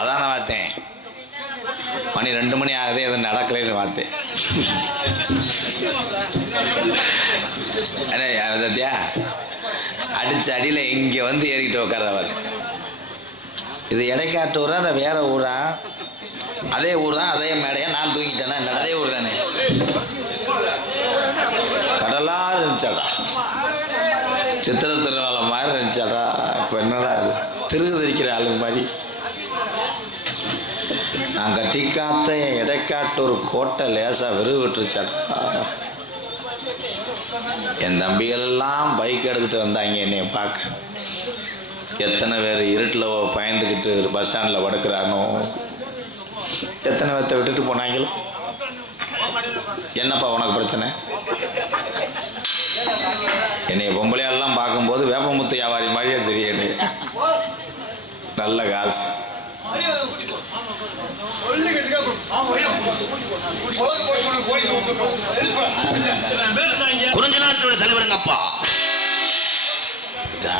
அதான் நான் பார்த்தேன். மணி 2 மணி ஆகுது, எதுவும் நடக்கலைன்னு பார்த்தேன். சத்தியா அடிச்ச அடியில் இங்கே வந்து ஏறிக்கிட்டு உட்கார்றவர். இது இடைக்காட்டு ஊரா இல்லை வேற ஊரா? அதே ஊர் தான், அதே மேடையா? நான் தூங்கிட்டேன்னா என்ன? அதே ஊர் தானே. கடலா இருந்துச்சாடா, சித்திர திருவாளை மாதிரி இருந்துச்சாடா. இப்போ என்னடா அது திருகுதிரிக்கிற ஆளு மாதிரி. நான் கட்டி காத்த இடைக்காட்டு ஒரு கோட்டை லேசாக விருது விட்டுருச்சாடா. என் தம்பிகள் எல்லாம் பைக் எடுத்துகிட்டு வந்தாங்க என்னைய பார்க்க. எத்தனை பேர் இருட்டில் பயந்துக்கிட்டு பஸ் ஸ்டாண்டில் படுக்கிறானோ, எத்தனை பேர்த்த விட்டுட்டு போனாங்களோ. என்னப்பா உனக்கு பிரச்சனை? என்னைய பொம்பளையாலாம் பார்க்கும்போது வேப்பமுத்து வியாபாரி மாதிரியே தெரியுது. நல்ல காசு. குறிஞ்சி நாட்டோட தலைவருங்க அப்பா.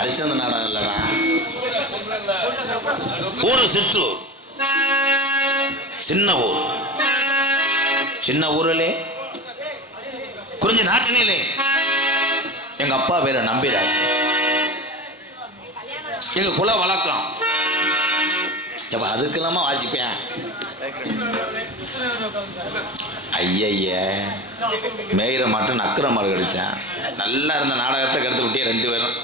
ஹரிச்சந்திர நாடகம் இல்லைனா ஊரு சிற்றூர், சின்ன ஊர். சின்ன ஊரிலே குறிஞ்சி நாட்டினிலே எங்க அப்பா பேரு நம்பிராஜ். எங்க குல வழக்கம். அப்ப அதுக்கெல்லாமா வாசிப்பேன். ஐய மேயிற மாட்டும் நக்கிற மாதிரி கடிச்சேன். நல்லா இருந்த நாடகத்தை கெடுத்து விட்டியே 2 பேரும்.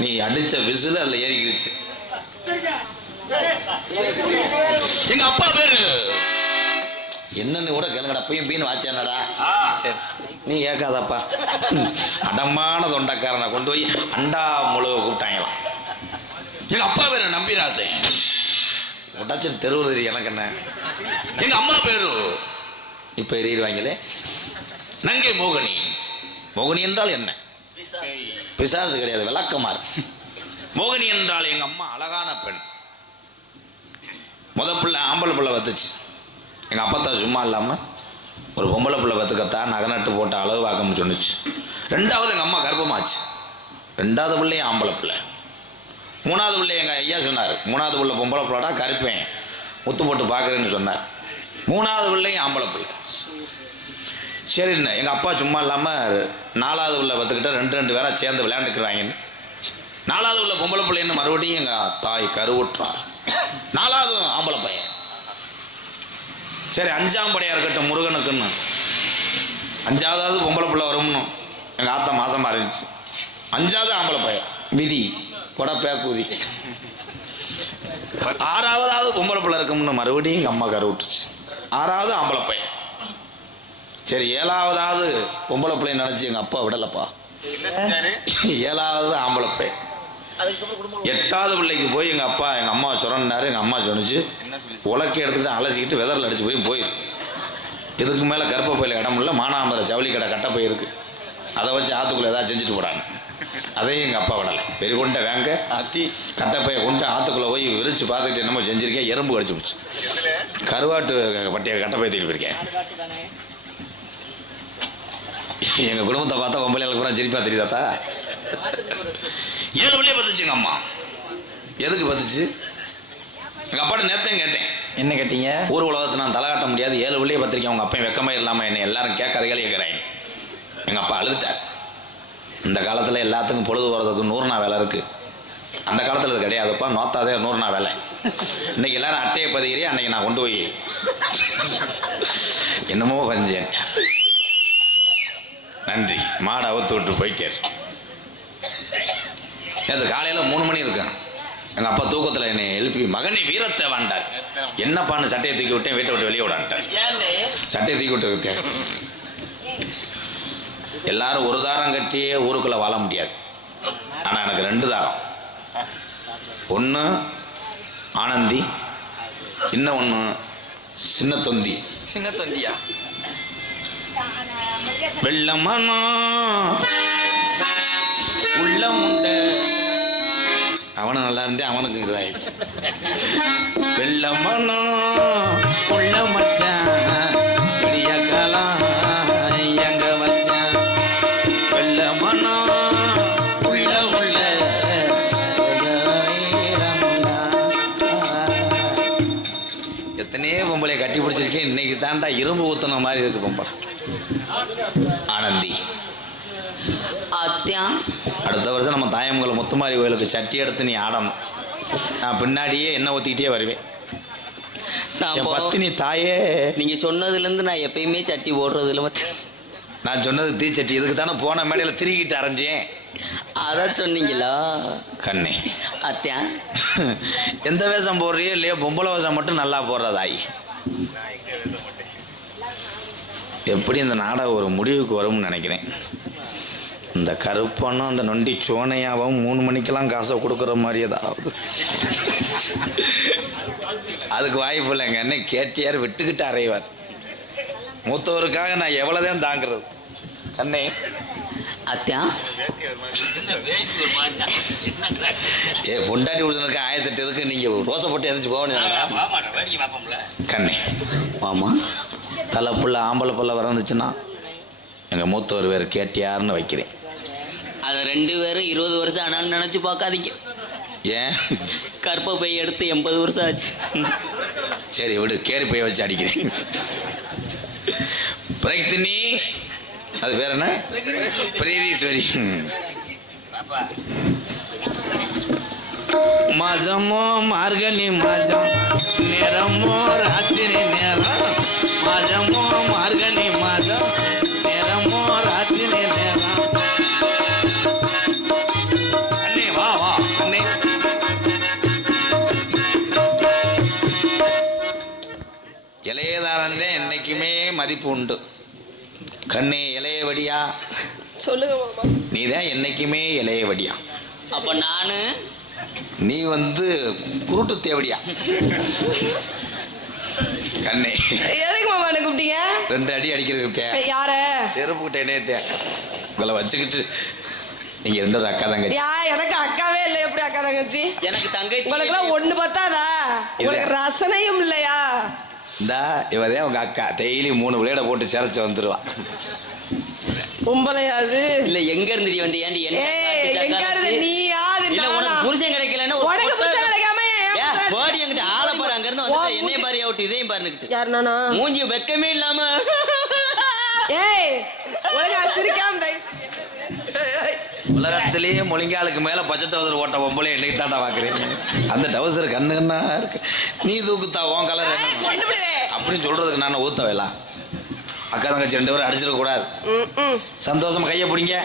நீ அடிச்ச விசில் அதுல ஏறிக்கிடுச்சு. எங்க அப்பா பேரு என்னன்னு கூட கேளுங்கடா. பையன் பீன்னு வாச்சானடா. நீ கேட்காதப்பா. அடமான தொண்டக்காரனை கொண்டு போய் அண்டா முழுக கூப்பிட்டாங்களாம். எங்க அப்பா பேரு நம்பிராசன். உடச்சிட்டு தெருவுது எனக்கு என்ன. எங்க அம்மா பேரு இப்ப எறிவாங்களே நங்கை மோகினி. மோகினி என்றால் என்ன? பிசாசு கிடையாது, விளக்கமாறு. மோகினி என்றால் எங்க அம்மா அழகான பெண். முத பிள்ளை ஆம்பளை பிள்ளை வத்துச்சு. எங்க அப்பத்தா சும்மா இல்லாம ஒரு பொம்பளை பிள்ளை வத்துக்கத்தா நகநட்டு போட்டு அளவு வாக்கம்னு சொன்னிச்சு. 2வது எங்க அம்மா கர்ப்பமாச்சு. 2வது பிள்ளையும் ஆம்பளை பிள்ளை. 3வது பிள்ளை எங்க ஐயா சொன்னார், 3வது பிள்ளை பொம்பளை பிள்ளைடா, கருப்பேன், முத்து போட்டு பார்க்குறேன்னு சொன்னார். 3வது பிள்ளையும் ஆம்பளை பிள்ளை. சரி, எங்கள் அப்பா சும்மா இல்லாமல் 4வது பிள்ளை பார்த்துக்கிட்ட 2 பேராக சேர்ந்து விளையாண்டுக்கிறாங்கன்னு 4வது பிள்ளை பொம்பளை பிள்ளைன்னு மறுபடியும் எங்கள் தாய் கருவுற்றார். 4வது ஆம்பளை பையன். சரி, 5ஆம் படையாக இருக்கட்டும் முருகனுக்குன்னு 5வது பொம்பளை பிள்ளை வரும்னு எங்கள் ஆத்தா மாதமாக இருந்துச்சு. 5வது ஆம்பளை பையன் விதி கொடை பேக்குதி. 6வது பொம்பளை பிள்ளை இருக்கும்னு மறுபடியும் எங்கள் அம்மா கருவுட்டுச்சு. 6வது ஆம்பளை பையன். சரி, 7வது பொம்பளை பிள்ளைன்னு நினச்சி எங்கள் அப்பா விடலப்பா. 7வது ஆம்பளை பையன். 8வது பிள்ளைக்கு போய் எங்கள் அப்பா எங்கள் அம்மா சொன்னாரு. எங்கள் அம்மா சொன்னிச்சு, உலக்கி எடுத்துக்கிட்டு அலசிக்கிட்டு விதரில் அடிச்சு போயிடும். இதுக்கு மேலே கர்ப்பப்பையில் இடம் இல்லை, மானாமர ஜவுளி கடை கட்டப்பை இருக்குது, அதை வச்சு ஆற்றுக்குள்ளே ஏதாவது செஞ்சுட்டு போகிறாங்க. அதையும் எங்கள் அப்பா விடலை. வெறி கொண்ட வேங்க ஆத்தி கட்டப்பையை கொண்டு ஆற்றுக்குள்ளே போய் விரிச்சு பார்த்துக்கிட்டு என்னமோ செஞ்சுருக்கேன். எறும்பு கடிச்சு போச்சு. கருவாட்டு பட்டியை கட்டப்பையை தூக்கிட்டு போயிருக்கேன். எங்கள் குடும்பத்தை பார்த்தா பொம்பளைகளுக்கு பூரா சிரிப்பா தெரியுதாத்தா. 7 பிள்ளைய பத்துச்சு எங்கள் அம்மா. எதுக்கு பத்துச்சு? எங்கள் அப்பாட்ட நேரத்தையும் கேட்டேன். என்ன கேட்டீங்க? ஊர் உலகத்தை நான் தலை காட்ட முடியாது, 7 பிள்ளைய பத்திரிக்கேன். அவங்க அப்பையும் வெக்கமே இல்லாமல் என்னை எல்லாரும் கேட்காதீங்களே கேட்குறாங்க. எங்கள் அப்பா அழுதுட்டார். இந்த காலத்தில் எல்லாத்துக்கும் பொழுது போகிறதுக்கு 100 நாள் வேலை இருக்குது. அந்த காலத்தில் இது கிடையாதுப்பா, நோத்தாதே 100 நாள் வேலை. இன்னைக்கு எல்லாரும் அட்டையை பதிகிறே. அன்னைக்கு நான் கொண்டு போய் என்னமோ பஞ்சேன். நன்றி, மாடை அவுத்து விட்டு போயிட்டார். அது காலையில் 3 மணி இருக்கேன். எங்கள் அப்பா தூக்கத்தில் என்னை எழுப்பி, மகனே வீரத்தை வாண்டார். என்னப்பான்னு சட்டையை தூக்கி விட்டேன், வீட்டை விட்டு வெளியே விடான்ட்டார். சட்டையை தூக்கி விட்டு இருக்கேன். எல்லாரும் ஒரு தாரம் கட்டியே ஊருக்குள்ளே வாழ முடியாது. ஆனால் எனக்கு 2 தாரம். ஒன்று ஆனந்தி, இன்னும் ஒன்று சின்ன தொந்தி. சின்ன தொந்தியா? வெள்ளமனோ உள்ளம் உண்டு. அவனு நல்லா இருந்தே அவனுக்கு இதாயிடுச்சு. வெள்ளமனோ உள்ள மச்சான் விடிய காலம் எங்க வச்சான். வெள்ளமனோ உள்ள உள்ள எனக்கு இன்னைக்கு தாண்டா இரும்பு ஊத்துன மாதிரி இருக்கு பொம்பளை. ஆனந்தி அத்தியா, அடுத்த வருஷம் நம்ம தாயமங்கலம் முத்துமாரி கோயிலுக்கு சட்டி எடுத்து நீ ஆடணும். நான் பின்னாடியே என்ன ஊற்றிக்கிட்டே வருவேன். என் பத்தினி தாயே, நீங்கள் சொன்னதுலேருந்து நான் எப்பயுமே சட்டி ஓடுறதில்ல. நான் சொன்னது தீச்சட்டி. இதுக்கு தானே போன மேடையில் திருக்கிட்டு அரைஞ்சேன். அதான் சொன்னீங்களா கண்ணே? அத்தியா, எந்த வேஷம் போடுறியோ இல்லையோ பொம்பளை வேஷம் மட்டும் நல்லா போடுறதாயி. எப்படி இந்த நாடகம் ஒரு முடிவுக்கு வரும்னு நினைக்கிறேன். இந்த கருப்பனும் அந்த நொண்டி சோனையாவும் 3 மணிக்கெல்லாம் காசை கொடுக்குற மாதிரி ஏதாவது. அதுக்கு வாய்ப்பு இல்லைங்க. என்ன கேட்டியார் விட்டுக்கிட்டு அறைவார். மூத்தவருக்காக நான் எவ்வளோதான் தாங்கிறது. கண்ணே அத்தியா, பொண்டாட்டி விடுதலுக்கு 1008 இருக்கு. நீங்க ரோசை போட்டு எதிர்த்து போக. கண்ணே ஆமா, தலைப்புள்ள ஆம்பளை புள்ள வரந்துச்சுன்னா எங்கள் மூத்தவர் வேறு கேட்டியார்னு வைக்கிறேன். அதை 2 பேரும் 20 வருஷம் ஆனாலும் நினச்சி பார்க்காதீங்க. ஏன்? கற்பை பை எடுத்து 80 வருஷம் ஆச்சு. சரி விடு, கேரி பைய வச்சு அடிக்கிறேன். பிரகித்தினி, அது பேர் என்ன? பிரீதீஸ்வரி. மாதமோ மார்கழி மாதம், நேரமோ ராத்திரி நேரம். மாதமோ மார்கழி மாதம், நேரமோ ராத்திரி நேரம். அண்ணே வா வா அண்ணே. இளையதாரந்தே என்னைக்குமே மதிப்பு உண்டு. கண்ணே இளையவடியா சொல்லுங்க மாமா. நீதான் என்னைக்குமே இளையவடியா. அப்ப நானு, நீ குருட்டு தேவடியா. கண்ணே எதுக்கு மாமா என்ன கூப்பிட்டீங்க? 2 அடி அடிக்கிறதுக்கு தே. யார? செருப்பு கிட்டே தே. உங்களை வச்சுக்கிட்டு நீங்க 2 பேரும் அக்கா தங்கச்சி. எனக்கு அக்காவே இல்லை. எப்படி அக்கா தங்கச்சி? எனக்கு தங்கச்சி. உங்களுக்கு எல்லாம் ஒண்ணு பத்தாதா? உங்களுக்கு ரசனையும் இல்லையா? இந்தா இவதே உங்க அக்கா. டெய்லி 3 பிளேட போட்டு சிரைச்சு வந்துருவா. பொம்பளையாது இல்ல. எங்க இருந்து வந்து ஏண்டி எங்க இருந்து நீ யாது? இல்ல, உனக்கு புருஷன் கிடைக்கலன்னா உனக்கு புருஷன் கிடைக்காம போடி என்கிட்ட ஆள பாரு. அங்க இருந்து வந்து என்னைய பாரு அவுட், இதையும் பாருக்கிட்டு. யார் நானா? மூஞ்சி வெக்கமே இல்லாம. ஏய் ஒழுங்கா சிரிக்காம உலகத்திலேயே முழங்காலுக்கு மேல பச்சை டவுசர் ஓட்ட பொம்பளை என்னைக்கு தாண்டா பாக்குறேன். அந்த டவுசர் கண்ணு கண்ணா இருக்கு. நீ தூக்குத்தா உன் கலர் அப்படின்னு சொல்றதுக்கு நான் ஊத்தவேலாம். அக்கா தங்கச்சி 2 பேரும் அடிச்சிட கூடாது. சந்தோஷமா கையை பிடிங்க.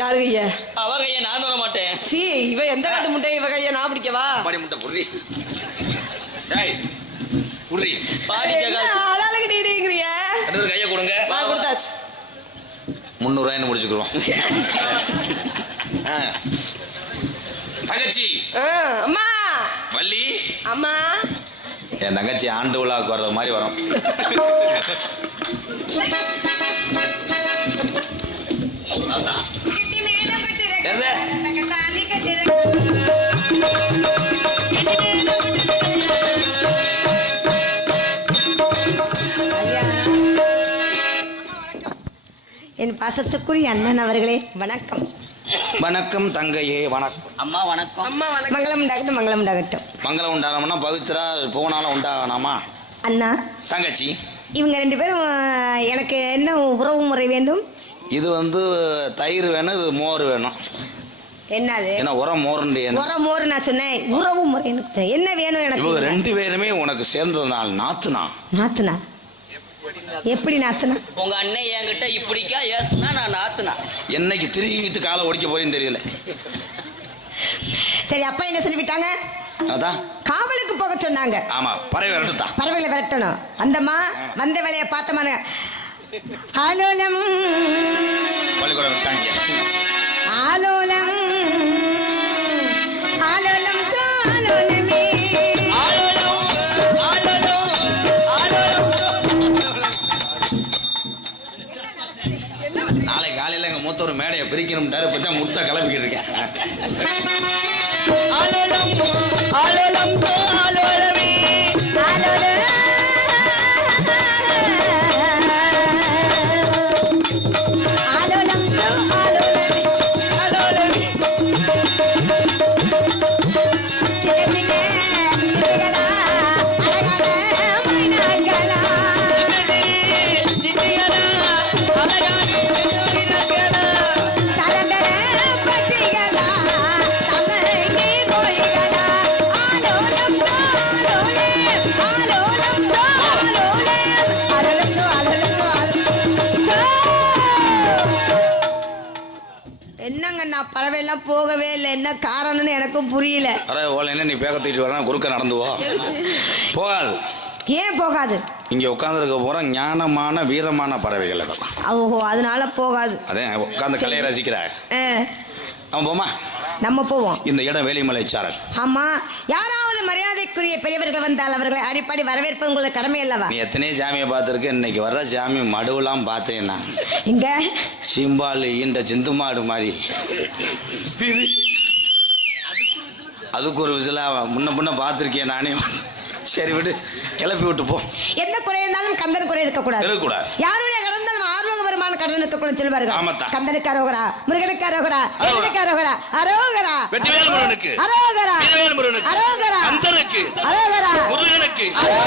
யாரு கைய? அவ கைய நான் தொட மாட்டேன். சீ, இவ எந்த காட்டு முட்டை? இவ கைய நான் பிடிக்கவா? பாடி முட்டை புடி. டேய் புடி. பாடி ஜகா ஆளாளுக்கு டீடிங்கறிய. 2 பேரும் கையை கொடுங்க. நான் கொடுத்தாச்சு. 300 ரூபாய்னு முடிச்சுக்குறோம். தங்கச்சி. அம்மா. வள்ளி. அம்மா. என் தங்கச்சி ஆண்டு விழாவுக்கு வர்றது மாதிரி வரும். என் பாசத்துக்குரிய அண்ணன் அவர்களே வணக்கம். வணக்கம் தங்கையே. வணக்கம் அம்மா. வணக்கம் அம்மா. வணக்கம். மங்களம் உண்டாகட்டும், மங்களம் உண்டாகட்டும். மங்களம் உண்டாகணும்னா பவித்ரா போனாலும் உண்டாகணாமா? அண்ணா, தங்கச்சி இவங்க 2 பேரும் எனக்கு என்ன உறவு முறை வேண்டும்? இது தயிர் வேணும், இது மோர் வேணும். என்னது? என்ன உரம் மோருண்டு? உறவு மோர் நான் சொன்னேன், உறவு முறை எனக்கு என்ன வேணும்? எனக்கு இவங்க 2 பேருமே உனக்கு சேர்ந்ததுனால நாத்துனா. நாத்துனா? எப்படி நாத்துனா? உங்க அண்ணன் என்கிட்ட இப்படிக்கா ஏத்துனா நான் நாத்துனா. என்னைக்கு திருகிட்டு காலை ஒடிக்க போறேன்னு தெரியல. சரி, அப்பா என்ன சொல்லிவிட்டாங்க? அதான் காவலுக்கு போக சொன்னாங்க. ஆமா, பறவை விரட்டுதா. பறவைகளை விரட்டணும். அந்தம்மா வந்த வேலையை பார்த்தமான ஆலோலம் பள்ளிக்கூடம் விட்டாங்க. ஆலோலம் ஆலோலம் ஆலோலமே நாளை காலையில் எங்க மூத்தவர் மேடையை பிரிக்கணும்ட்டாரு. இப்பதான் முட்டை கிளப்பிக்கிட்டு இருக்கேன். பறவை எல்லாம் போகவே இல்லை, என்ன காரணம்னு எனக்கும் புரியல. அரை ஓலை என்ன நீ பேக்க தூக்கிட்டு வரா குறுக்க நடந்து போகாது. ஏன் போகாது? இங்க உட்காந்துருக்க போற ஞானமான வீரமான பறவைகள் அதெல்லாம். ஓஹோ, அதனால போகாது. அதே உட்காந்து கலையை ரசிக்கிறாங்க. அவன் போமா, நம்ம போவோம். இந்த இடம் வேலிமலை சாரல். ஆமா, யாராவது மரியாதைக்குரிய பெரியவர்கள் வந்தால் அவர்களை அடிப்படை வரவேற்பது உங்களுக்கு கடமை அல்லவா? நீ எத்தனையோ சாமியை பார்த்துருக்க, இன்னைக்கு வர்ற சாமி மடுவெல்லாம் பார்த்தேன்னா இங்க சிம்பால் ஈண்ட சிந்து மாடு மாதிரி அதுக்கு ஒரு விசிலா முன்ன பின்ன பார்த்துருக்கேன் நானே. சரி விடு, கிளப்பி விட்டு போ. எந்த குறை இருந்தாலும் கந்தன் குறை இருக்கக்கூடாது. யாருடைய கடந்தாலும் ஆர்வகரமான கடன் இருக்கக்கூடாது சொல்வார்கள். ஆமாத்தா. கந்தனுக்கு அரோகரா, முருகனுக்கு அரோகரா, முருகனுக்கு அரோகரா, அரோகரா, வெற்றிவேல் முருகனுக்கு அரோகரா, வீரவேல் முருகனுக்கு அரோகரா, கந்தனுக்கு அரோகரா, முருகனுக்கு அரோகரா.